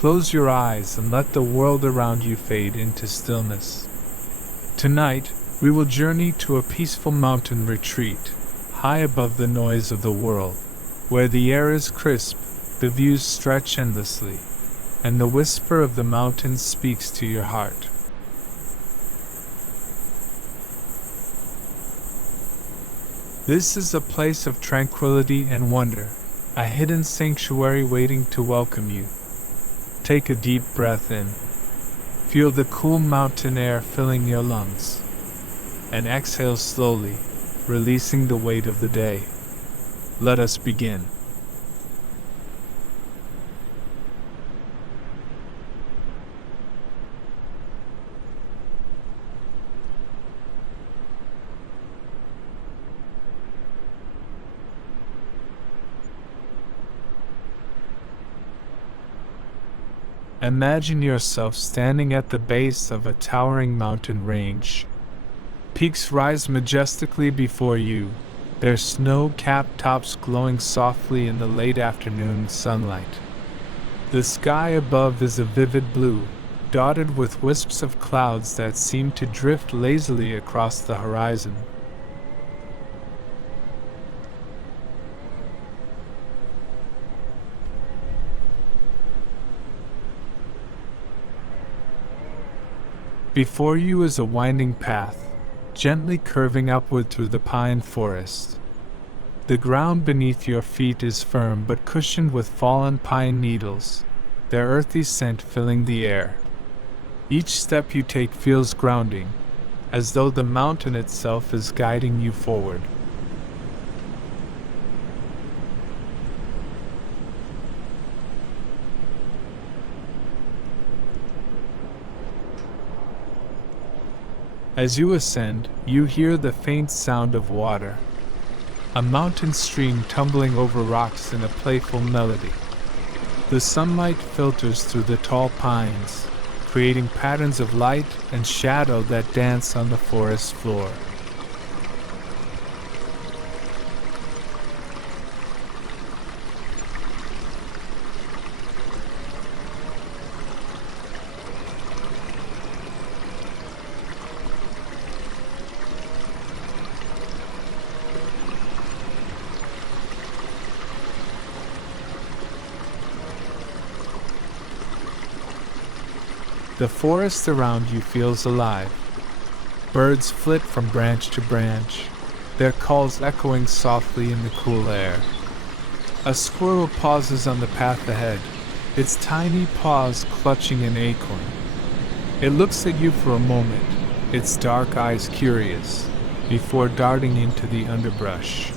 Close your eyes and let the world around you fade into stillness. Tonight, we will journey to a peaceful mountain retreat, high above the noise of the world, where the air is crisp, the views stretch endlessly, and the whisper of the mountains speaks to your heart. This is a place of tranquility and wonder, a hidden sanctuary waiting to welcome you. Take a deep breath in. Feel the cool mountain air filling your lungs. And exhale slowly, releasing the weight of the day. Let us begin. Imagine yourself standing at the base of a towering mountain range. Peaks rise majestically before you, their snow-capped tops glowing softly in the late afternoon sunlight. The sky above is a vivid blue, dotted with wisps of clouds that seem to drift lazily across the horizon. Before you is a winding path, gently curving upward through the pine forest. The ground beneath your feet is firm but cushioned with fallen pine needles, their earthy scent filling the air. Each step you take feels grounding, as though the mountain itself is guiding you forward. As you ascend, you hear the faint sound of water. A mountain stream tumbling over rocks in a playful melody. The sunlight filters through the tall pines, creating patterns of light and shadow that dance on the forest floor. The forest around you feels alive. Birds flit from branch to branch, their calls echoing softly in the cool air. A squirrel pauses on the path ahead, its tiny paws clutching an acorn. It looks at you for a moment, its dark eyes curious, before darting into the underbrush.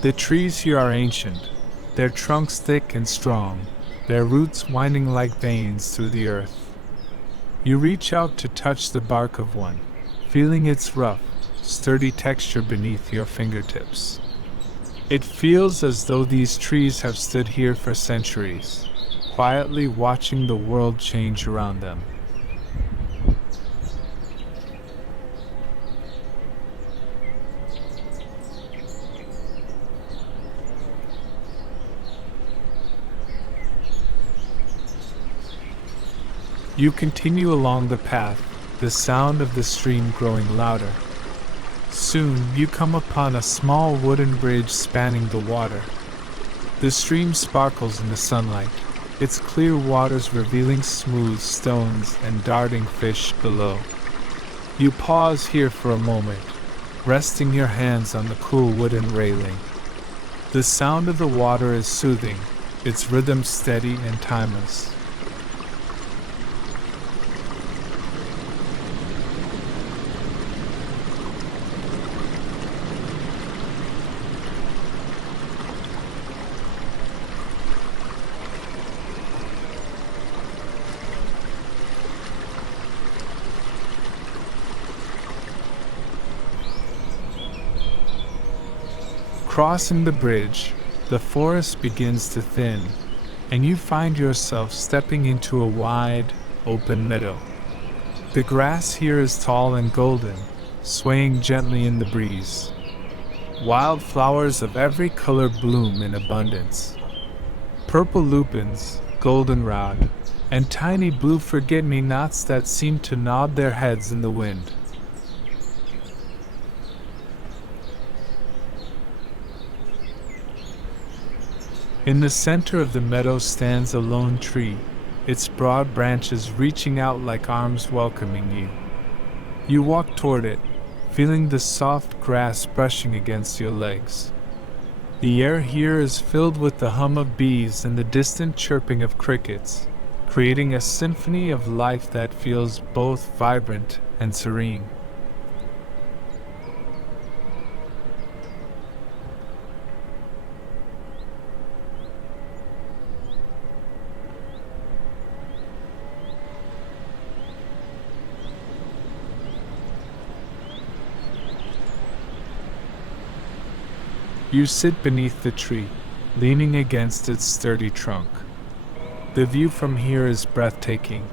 The trees here are ancient, their trunks thick and strong, their roots winding like veins through the earth. You reach out to touch the bark of one, feeling its rough, sturdy texture beneath your fingertips. It feels as though these trees have stood here for centuries, quietly watching the world change around them. You continue along the path, the sound of the stream growing louder. Soon you come upon a small wooden bridge spanning the water. The stream sparkles in the sunlight, its clear waters revealing smooth stones and darting fish below. You pause here for a moment, resting your hands on the cool wooden railing. The sound of the water is soothing, its rhythm steady and timeless. Crossing the bridge, the forest begins to thin, and you find yourself stepping into a wide, open meadow. The grass here is tall and golden, swaying gently in the breeze. Wild flowers of every color bloom in abundance. Purple lupins, goldenrod, and tiny blue forget-me-nots that seem to nod their heads in the wind. In the center of the meadow stands a lone tree, its broad branches reaching out like arms welcoming you. You walk toward it, feeling the soft grass brushing against your legs. The air here is filled with the hum of bees and the distant chirping of crickets, creating a symphony of life that feels both vibrant and serene. You sit beneath the tree, leaning against its sturdy trunk. The view from here is breathtaking.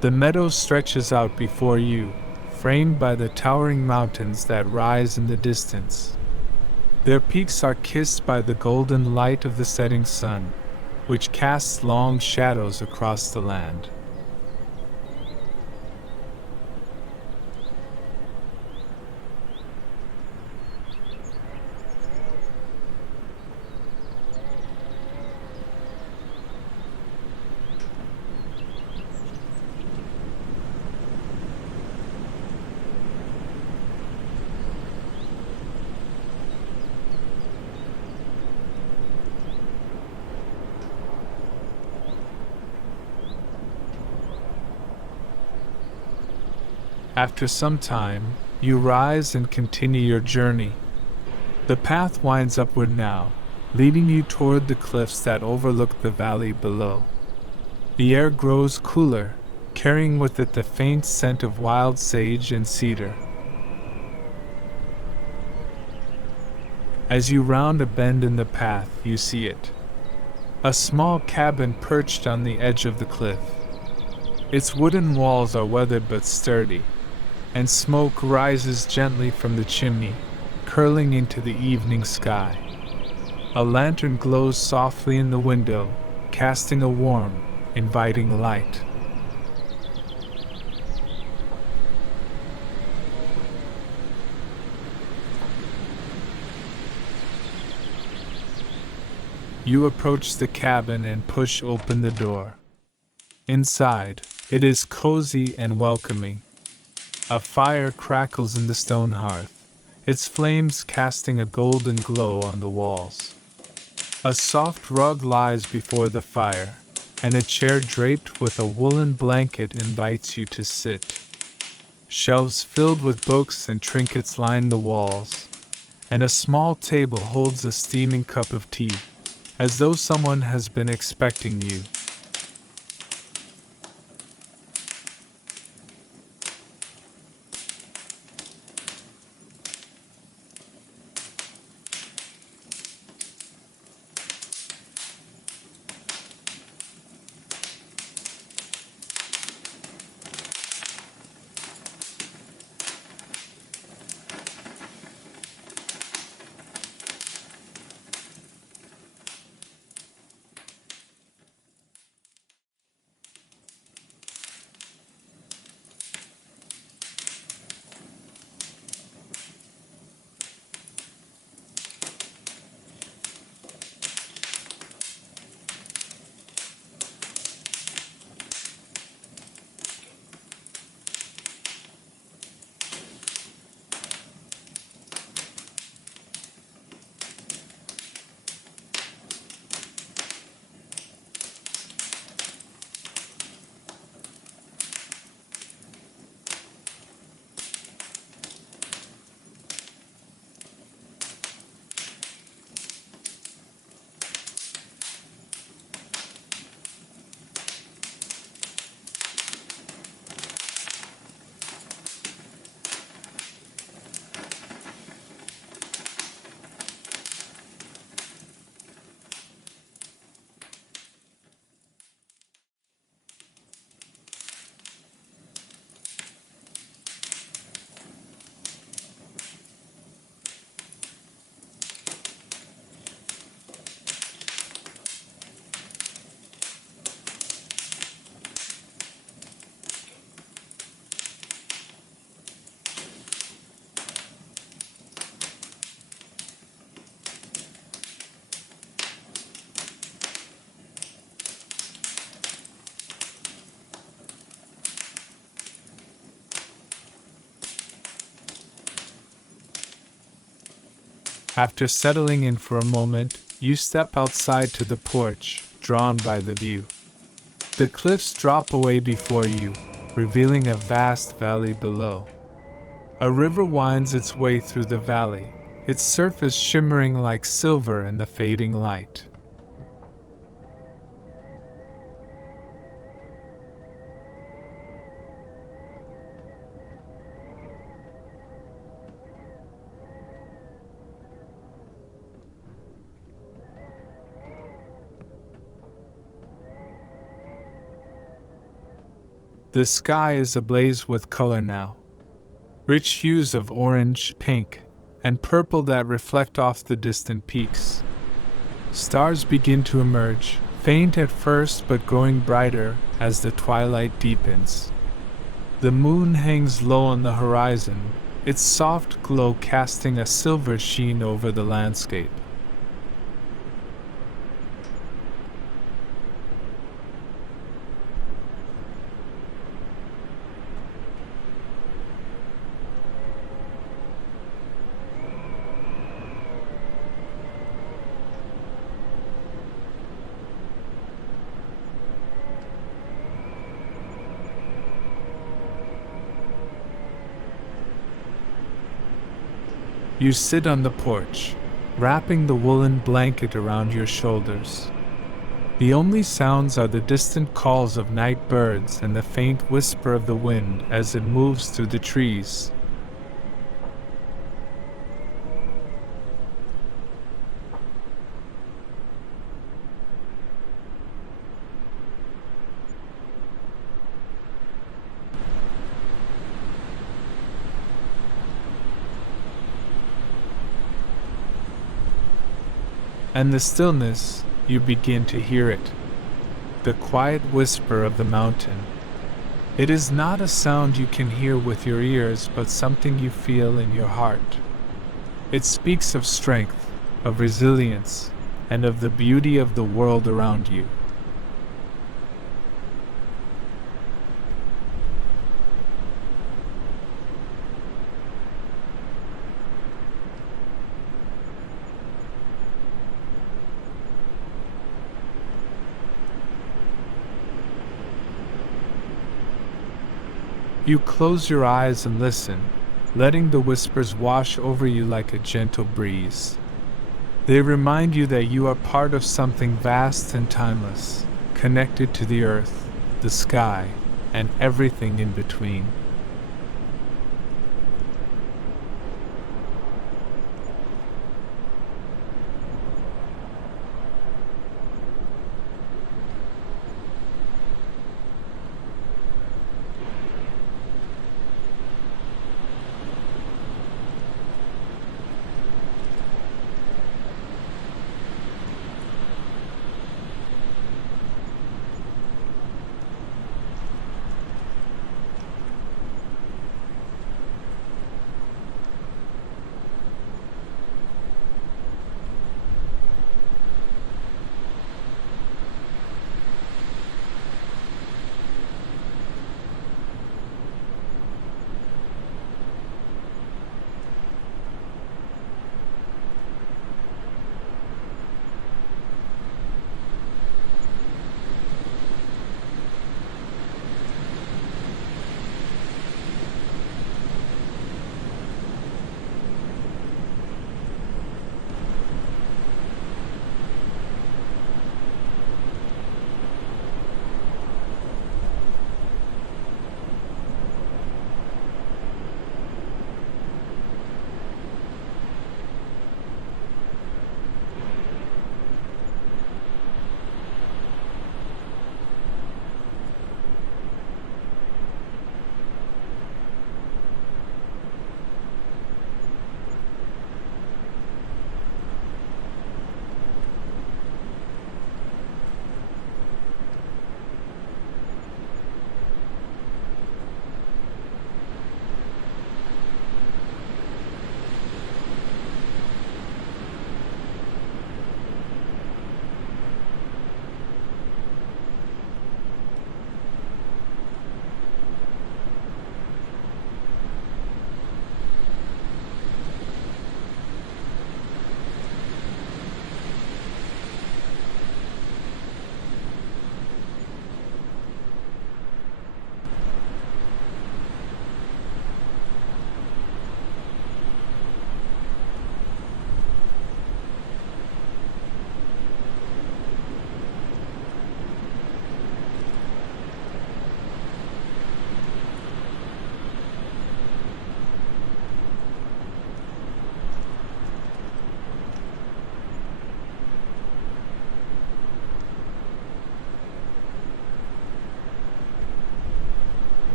The meadow stretches out before you, framed by the towering mountains that rise in the distance. Their peaks are kissed by the golden light of the setting sun, which casts long shadows across the land. After some time, you rise and continue your journey. The path winds upward now, leading you toward the cliffs that overlook the valley below. The air grows cooler, carrying with it the faint scent of wild sage and cedar. As you round a bend in the path, you see it. A small cabin perched on the edge of the cliff. Its wooden walls are weathered but sturdy, and smoke rises gently from the chimney, curling into the evening sky. A lantern glows softly in the window, casting a warm, inviting light. You approach the cabin and push open the door. Inside, it is cozy and welcoming. A fire crackles in the stone hearth, its flames casting a golden glow on the walls. A soft rug lies before the fire, and a chair draped with a woolen blanket invites you to sit. Shelves filled with books and trinkets line the walls, and a small table holds a steaming cup of tea, as though someone has been expecting you. After settling in for a moment, you step outside to the porch, drawn by the view. The cliffs drop away before you, revealing a vast valley below. A river winds its way through the valley, its surface shimmering like silver in the fading light. The sky is ablaze with color now. Rich hues of orange, pink, and purple that reflect off the distant peaks. Stars begin to emerge, faint at first but growing brighter as the twilight deepens. The moon hangs low on the horizon, its soft glow casting a silver sheen over the landscape. You sit on the porch, wrapping the woolen blanket around your shoulders. The only sounds are the distant calls of night birds and the faint whisper of the wind as it moves through the trees. And the stillness, you begin to hear it. The quiet whisper of the mountain. It is not a sound you can hear with your ears, but something you feel in your heart. It speaks of strength, of resilience, and of the beauty of the world around you. You close your eyes and listen, letting the whispers wash over you like a gentle breeze. They remind you that you are part of something vast and timeless, connected to the earth, the sky, and everything in between.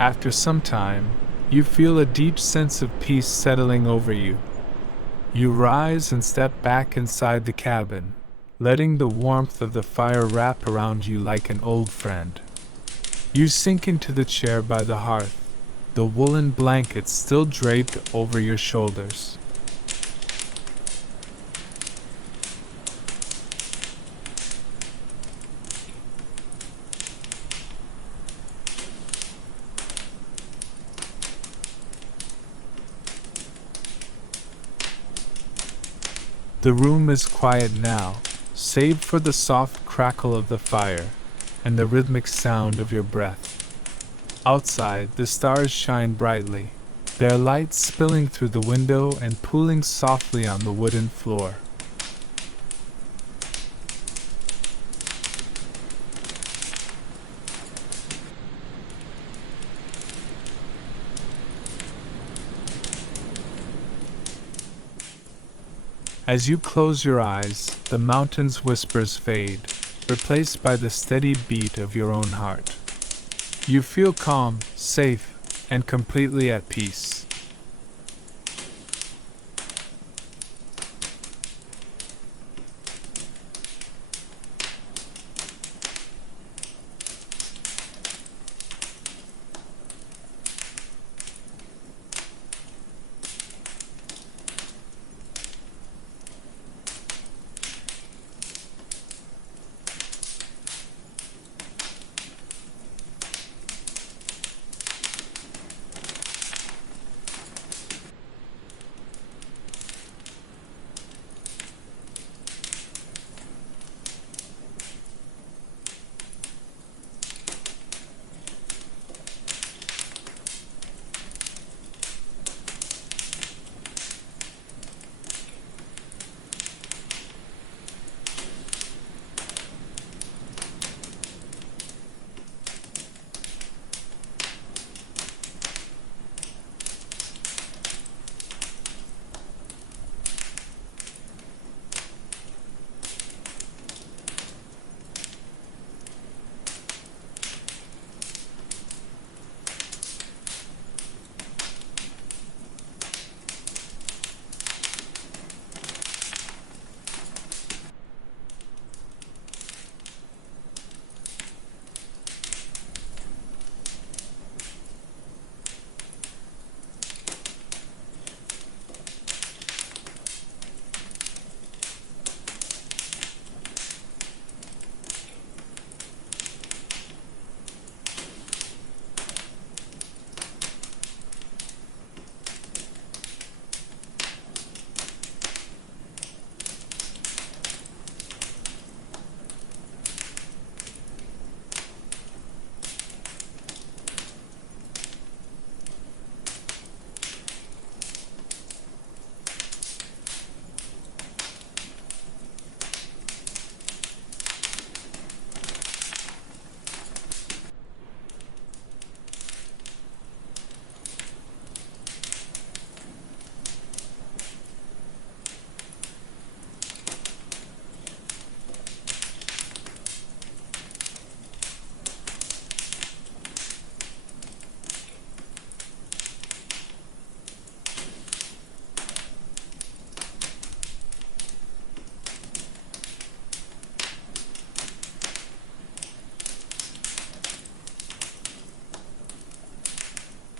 After some time, you feel a deep sense of peace settling over you. You rise and step back inside the cabin, letting the warmth of the fire wrap around you like an old friend. You sink into the chair by the hearth, the woolen blanket still draped over your shoulders. The room is quiet now, save for the soft crackle of the fire and the rhythmic sound of your breath. Outside, the stars shine brightly, their light spilling through the window and pooling softly on the wooden floor. As you close your eyes, the mountain's whispers fade, replaced by the steady beat of your own heart. You feel calm, safe, and completely at peace.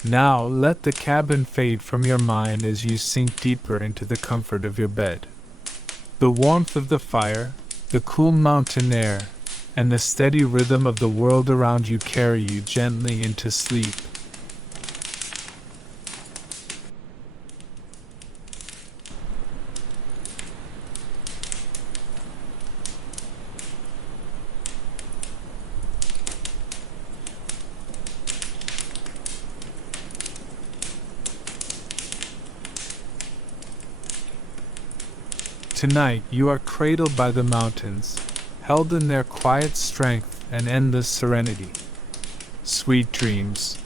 Now let the cabin fade from your mind as you sink deeper into the comfort of your bed. The warmth of the fire, the cool mountain air, and the steady rhythm of the world around you carry you gently into sleep. Tonight you are cradled by the mountains, held in their quiet strength and endless serenity. Sweet dreams.